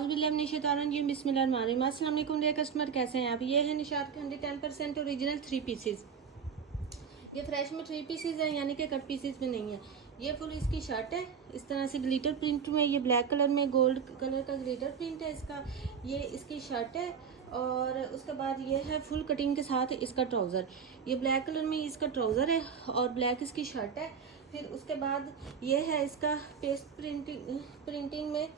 औज़ुबिल्लाहि बिस्मिल्लाहिर्रहमानिर्रहीम। अस्सलाम वालेकुम डियर कस्टमर, कैसे हैं आप। ये है निशात के 110% ओरिजिनल 3 पीसेस। ये फ्रेश में 3 पीसेस हैं, यानी कि कट पीसेस में नहीं है। ये फुल इसकी शर्ट है, इस तरह से ग्लिटर प्रिंट में, ये ब्लैक कलर में गोल्ड कलर का ग्लिटर प्रिंट है इसका। ये इसकी शर्ट है और उसके बाद ये है फुल कटिंग के साथ इसका ट्राउज़र। ये ब्लैक कलर में इसका ट्राउज़र है और ब्लैक इसकी शर्ट है। फिर उसके बाद ये है इसका पेस्ट प्रिंटिंग में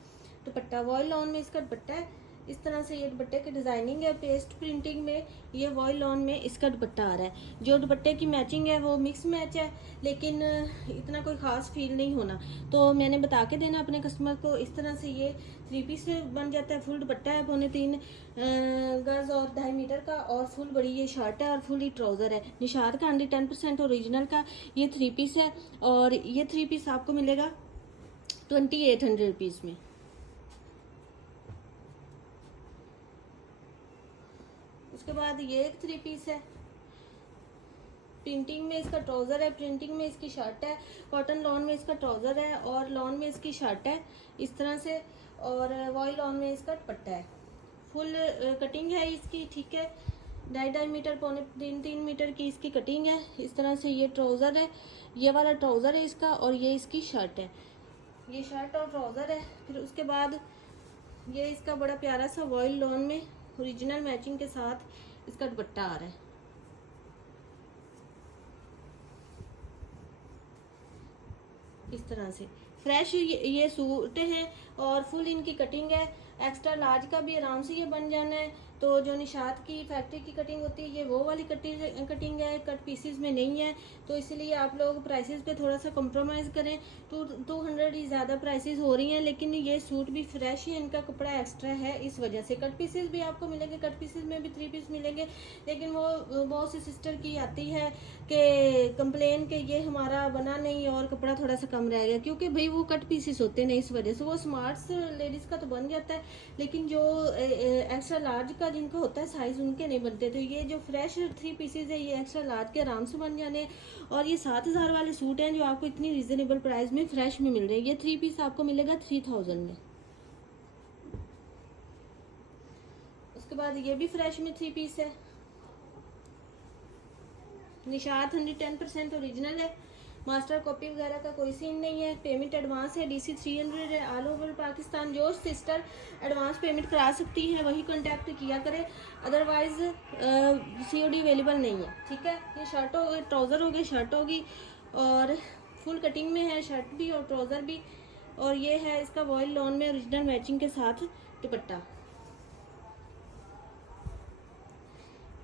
दुपट्टा, वॉयल लॉन में इसका दुपट्टा है। इस तरह से ये दुपट्टे की डिज़ाइनिंग है। पेस्ट प्रिंटिंग में ये वॉयल लॉन में इसका दुपट्टा आ रहा है। जो दुपट्टे की मैचिंग है वो मिक्स मैच है, लेकिन इतना कोई ख़ास फील नहीं होना, तो मैंने बता के देना अपने कस्टमर को। इस तरह से ये 3 पीस बन जाता है। फुल दुपट्टा है 3.25 गज और 2.5 मीटर का, और फुल बड़ी ये शर्ट है और फुल ही ट्राउज़र है। निशात का 110% ओरिजिनल का ये 3 पीस है, और ये 3 पीस आपको मिलेगा 2800 रुपीज़ में। उसके बाद ये एक 3 पीस है। प्रिंटिंग में इसका ट्राउज़र है, प्रिंटिंग में इसकी शर्ट है, कॉटन लॉन में इसका ट्राउज़र है और लॉन में इसकी शर्ट है इस तरह से, और वॉयल लॉन में इसका दुपट्टा है। फुल कटिंग है इसकी, ठीक है। 2.5 मीटर 3.5 मीटर की इसकी कटिंग है। इस तरह से ये ट्राउज़र है, ये वाला ट्राउज़र है इसका, और ये इसकी शर्ट है। ये शर्ट और ट्राउज़र है। फिर उसके बाद ये इसका बड़ा प्यारा सा वॉयल लॉन में ओरिजिनल मैचिंग के साथ इसका दुपट्टा आ रहा है। इस तरह से फ्रेश ये सूट है और फुल इनकी कटिंग है। एक्स्ट्रा लार्ज का भी आराम से ये बन जाना है। तो जो निशात की फैक्ट्री की कटिंग होती है, ये वो वाली कटिंग है, कट पीसेस में नहीं है। तो इसलिए आप लोग प्राइसेस पे थोड़ा सा कॉम्प्रोमाइज़ करें। 200 ही ज़्यादा प्राइसेस हो रही हैं, लेकिन ये सूट भी फ्रेश है, इनका कपड़ा एक्स्ट्रा है, इस वजह से। कट पीसेस भी आपको मिलेंगे, कट पीसेस में भी 3 पीस मिलेंगे, लेकिन वो बहुत सी सिस्टर की आती है कि कंप्लेन के ये हमारा बना नहीं और कपड़ा थोड़ा सा कम रह गया, क्योंकि भाई वो कट पीसेस होते नहीं, इस वजह से। वो स्मार्ट लेडीज़ का तो बन जाता है, लेकिन जो एक्स्ट्रा लार्ज का जिनका होता है साइज, उनके नहीं बनते। तो ये जो फ्रेश 3 पीसेज है, ये एक्स्ट्रा लार्ज के आराम से बन जाने हैं। और ये 7000 वाले सूट हैं जो आपको इतनी रिजनेबल प्राइस में फ्रेश में मिल रहे हैं। ये 3 पीस आपको मिलेगा 3000 में। उसके बाद ये भी फ्रेश में 3 पीस है। निशात 110% ओरिजिनल है। मास्टर कॉपी वगैरह का कोई सीन नहीं है। पेमेंट एडवांस है, DC 300 है ऑल ओवर पाकिस्तान। जो सिस्टर एडवांस पेमेंट करा सकती है वही कांटेक्ट किया करे, अदरवाइज COD अवेलेबल नहीं है, ठीक है। ये शर्ट हो गई, ट्राउज़र हो गई, शर्ट होगी, और फुल कटिंग में है शर्ट भी और ट्राउज़र भी। और ये है इसका वॉयल लॉन में ओरिजिनल मैचिंग के साथ दुपट्टा।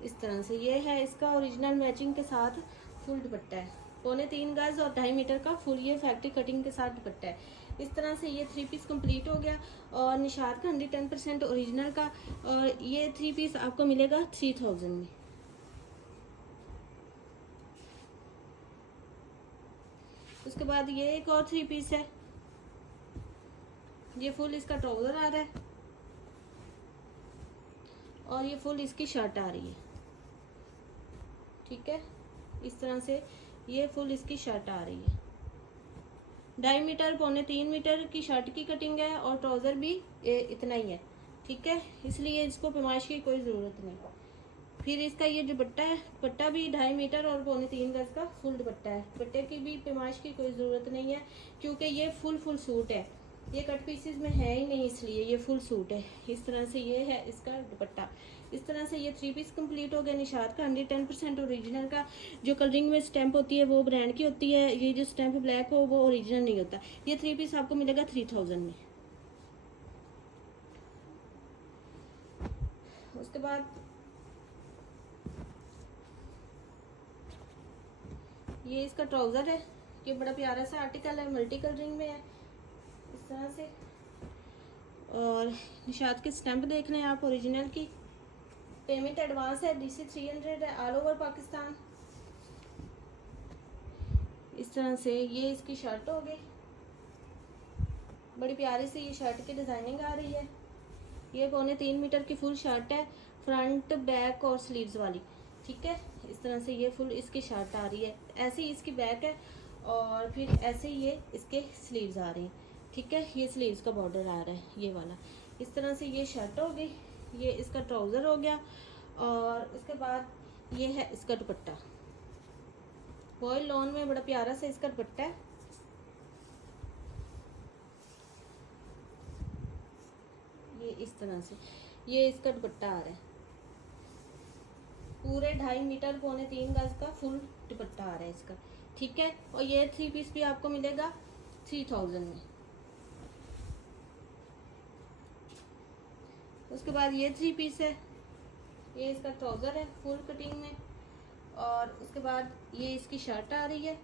इस तरह से ये है इसका ओरिजिनल मैचिंग के साथ फुल दुपट्टा है। 3.25 गज और 2.5 मीटर का फुल ये फैक्ट्री कटिंग के साथ दुपट्टा है। इस तरह से ये 3 पीस कंप्लीट हो गया, और निशात का 110% ओरिजिनल का, और ये 3 पीस आपको मिलेगा 3000 में। उसके बाद ये एक और 3 पीस है। ये फुल इसका ट्राउज़र आ रहा है और ये फुल इसकी शर्ट आ रही है, ठीक है। इस तरह से ये फुल इसकी शर्ट आ रही है। 2.5 मीटर 3.25 मीटर की शर्ट की कटिंग है, और ट्राउज़र भी इतना ही है, ठीक है। इसलिए इसको पैमाइश की कोई ज़रूरत नहीं। फिर इसका ये दुपट्टा है, दुपट्टा भी 2.5 मीटर और 3.25 गज का फुल दुपट्टा है। दुपट्टे की भी पैमाइश की कोई ज़रूरत नहीं है, क्योंकि ये फुल सूट है, ये कट पीसेस में है ही नहीं, इसलिए ये फुल सूट है। इस तरह से ये है इसका दुपट्टा। इस तरह से ये 3 पीस कंप्लीट हो गया। निशात का 110% ओरिजिनल का। जो कलरिंग में स्टैंप होती है वो ब्रांड की होती है, ये जो स्टैंप ब्लैक हो वो ओरिजिनल नहीं होता। ये 3 पीस आपको मिलेगा 3000 में। उसके बाद ये इसका ट्राउज़र है। ये बड़ा प्यारा सा आर्टिकल है, मल्टी कलरिंग में है, इस तरह से। और निशात के स्टैंप देख लें आप ओरिजिनल की। पेमेंट एडवांस है, DC 300 है ऑल ओवर पाकिस्तान। इस तरह से ये इसकी शर्ट हो गई, बड़ी प्यारी सी ये शर्ट की डिज़ाइनिंग आ रही है। ये 3.25 मीटर की फुल शर्ट है, फ्रंट बैक और स्लीव्स वाली, ठीक है। इस तरह से ये फुल इसकी शर्ट आ रही है, ऐसे ही इसकी बैक है, और फिर ऐसे ही ये इसके स्लीव्स आ रही हैं, ठीक है। ये स्लीव्स का बॉर्डर आ रहा है ये वाला। इस तरह से ये शर्ट हो गई, ये इसका ट्राउज़र हो गया, और उसके बाद ये है इसका दुपट्टा। वॉयल लॉन में बड़ा प्यारा सा इसका दुपट्टा है। ये इस तरह से ये इसका दुपट्टा आ रहा है, पूरे 2.5 मीटर 2.25 गज का फुल दुपट्टा आ रहा है इसका, ठीक है। और ये 3 पीस भी आपको मिलेगा 3000 में। उसके बाद ये 3 पीस है, ये इसका ट्राउज़र है फुल कटिंग में, और उसके बाद ये इसकी शर्ट आ रही है,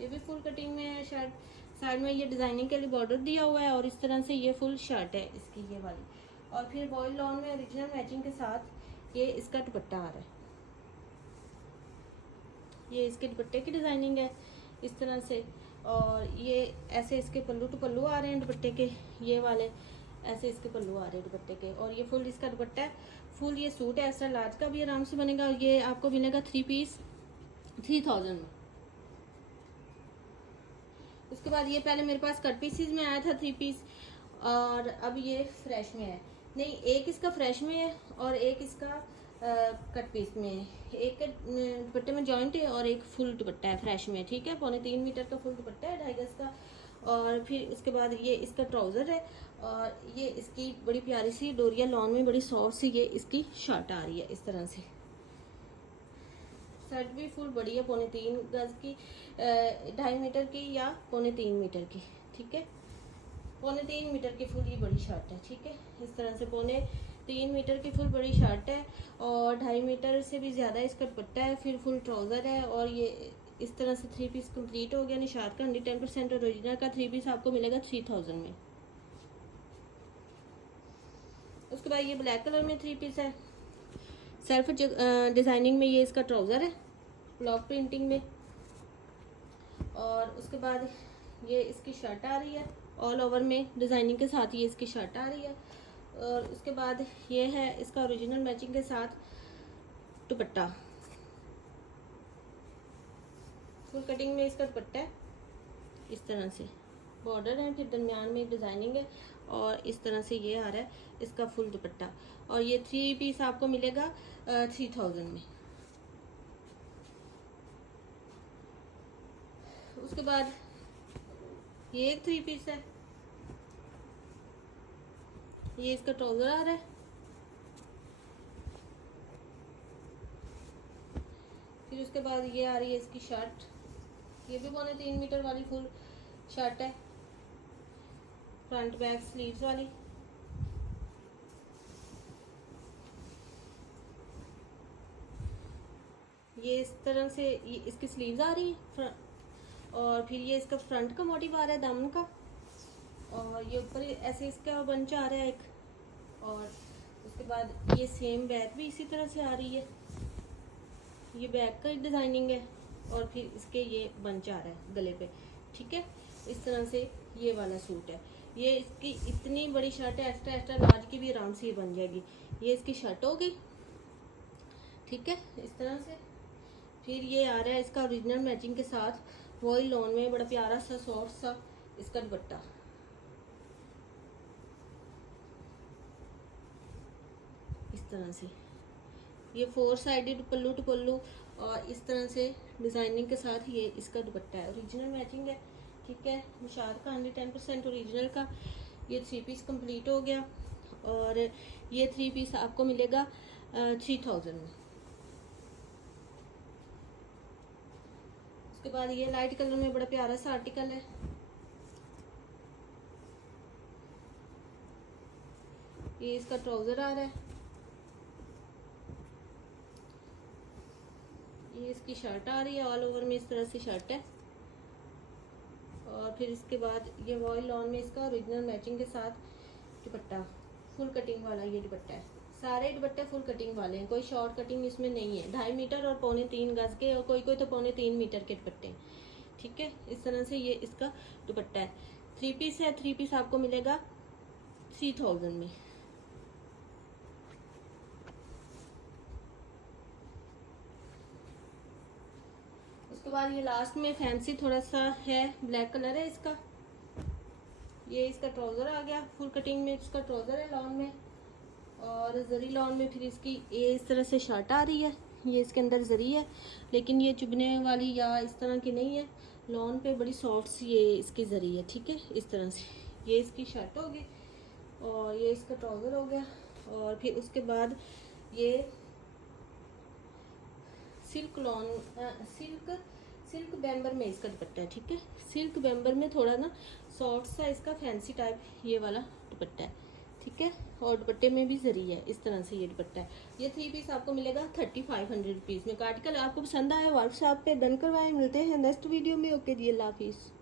ये भी फुल कटिंग में है शर्ट। साइड में ये डिज़ाइनिंग के लिए बॉर्डर दिया हुआ है, और इस तरह से ये फुल शर्ट है इसकी ये वाली। और फिर वॉयल लॉन में ओरिजिनल मैचिंग के साथ ये इसका दुपट्टा आ रहा है। ये इसके दुपट्टे की डिज़ाइनिंग है इस तरह से, और ये ऐसे इसके पल्लू टू पल्लू आ रहे हैं दुपट्टे के, ये वाले ऐसे इसके पल्लू आ रहे हैं दुपट्टे के। और ये फुल इसका दुपट्टा है, फुल ये सूट है, एक्स्ट्रा लार्ज का भी आराम से बनेगा। और ये आपको मिलेगा 3 पीस 3000 में। उसके बाद ये पहले मेरे पास कट पीसीज में आया था 3 पीस, और अब ये फ्रेश में है। नहीं, एक इसका फ्रेश में है और एक इसका कट पीस में है। एक दुपट्टे में जॉइंट है और एक फुल दुपट्टा है फ्रेश में, ठीक है। 3.25 मीटर का फुल दुपट्टा है, 2.5 गज का। और फिर उसके बाद ये इसका ट्राउज़र है, और ये इसकी बड़ी प्यारी सी डोरिया लॉन में बड़ी सॉफ्ट सी ये इसकी शर्ट आ रही है इस तरह से। शर्ट भी फुल बड़ी है, 3.25 गज की, 2.5 मीटर की या 3.25 मीटर की, ठीक है। 3.25 मीटर की फुल ये बड़ी शर्ट है, ठीक है। इस तरह से 3.25 मीटर की फुल बड़ी शर्ट है, और 2.5 मीटर से भी ज़्यादा इसका दुपट्टा है, फिर फुल ट्राउज़र है। और ये इस तरह से 3 पीस कंप्लीट हो गया। निशात का 110% ओरिजिनल का 3 पीस आपको मिलेगा 3000 में। उसके बाद ये ब्लैक कलर में 3 पीस है, सेल्फ डिज़ाइनिंग में। ये इसका ट्राउज़र है ब्लॉक प्रिंटिंग में, और उसके बाद ये इसकी शर्ट आ रही है ऑल ओवर में डिज़ाइनिंग के साथ, ये इसकी शर्ट आ रही है। और उसके बाद ये है इसका ओरिजिनल मैचिंग के साथ दुपट्टा, फुल कटिंग में इसका दुपट्टा है इस तरह से, बॉर्डर है, फिर दरमियान में डिज़ाइनिंग है, और इस तरह से ये आ रहा है इसका फुल दुपट्टा। और ये 3 पीस आपको मिलेगा 3000 में। उसके बाद ये एक 3 पीस है, ये इसका ट्राउज़र आ रहा है, फिर उसके बाद ये आ रही है इसकी शर्ट, ये भी 3.25 मीटर वाली फुल शर्ट है, फ्रंट बैक स्लीव्स वाली। ये इस तरह से ये इसकी स्लीव्स आ रही है, और फिर ये इसका फ्रंट का मोटिव आ रहा है दामन का, और ये ऊपर ऐसे इसका बंच आ रहा है एक, और उसके बाद ये सेम बैक भी इसी तरह से आ रही है, ये बैक का डिज़ाइनिंग है, और फिर इसके ये बंच आ रहा है गले पे, ठीक है। इस तरह से ये वाला सूट है। ये इसकी इतनी बड़ी शर्ट है, एक्स्ट्रा एक्स्ट्रा लार्ज की भी आराम से ये बन जाएगी। ये इसकी शर्ट होगी, ठीक है, इस तरह से। फिर ये आ रहा है इसका ओरिजिनल मैचिंग के साथ वॉयल लॉन में बड़ा प्यारा सा सॉफ्ट सा इसका दुपट्टा, इस तरह से। ये 4 साइडेड पल्लू टू पल्लू, और इस तरह से डिज़ाइनिंग के साथ ये इसका दुपट्टा है, ओरिजिनल मैचिंग है, ठीक है। निशात का 110% ओरिजिनल का ये 3 पीस कंप्लीट हो गया, और ये 3 पीस आपको मिलेगा 3000 में। उसके बाद ये लाइट कलर में बड़ा प्यारा सा आर्टिकल है, ये इसका ट्राउज़र आ रहा है, ये इसकी शर्ट आ रही है, ऑल ओवर में इस तरह से शर्ट है। और फिर इसके बाद ये वॉयल लॉन में इसका ओरिजिनल मैचिंग के साथ दुपट्टा, फुल कटिंग वाला ये दुपट्टा है। सारे दुपट्टे फुल कटिंग वाले हैं, कोई शॉर्ट कटिंग इसमें नहीं है। 2.5 मीटर और 3.25 गज के, और कोई कोई तो 3.25 मीटर के दुपट्टे हैं, ठीक है। इस तरह से ये इसका दुपट्टा है। 3 पीस है, 3 पीस आपको मिलेगा 3000 में। उसके बाद ये लास्ट में फैंसी थोड़ा सा है, ब्लैक कलर है इसका, ये इसका ट्राउज़र आ गया, फुल कटिंग में इसका ट्राउज़र है लॉन में, और जरी लॉन में फिर इसकी ये इस तरह से शर्ट आ रही है। ये इसके अंदर जरी है, लेकिन ये चुभने वाली या इस तरह की नहीं है, लॉन पे बड़ी सॉफ्ट सी ये इसकी जरी है, ठीक है। इस तरह से ये इसकी शर्ट होगी और ये इसका ट्राउज़र हो गया। और फिर उसके बाद ये सिल्क लॉन सिल्क बैम्बर में इसका दुपट्टा है, ठीक है। सिल्क बैम्बर में थोड़ा ना सॉफ्ट सा इसका फैंसी टाइप ये वाला दुपट्टा है, ठीक है। और दुपट्टे में भी जरी है, इस तरह से ये दुपट्टा है। ये 3 पीस आपको मिलेगा 3500 रुपीज़ में। आर्टिकल आपको पसंद आया व्हाट्सएप पे डन करवाएं। मिलते हैं नेक्स्ट वीडियो में। ओके जी, अल्लाह हाफिज़।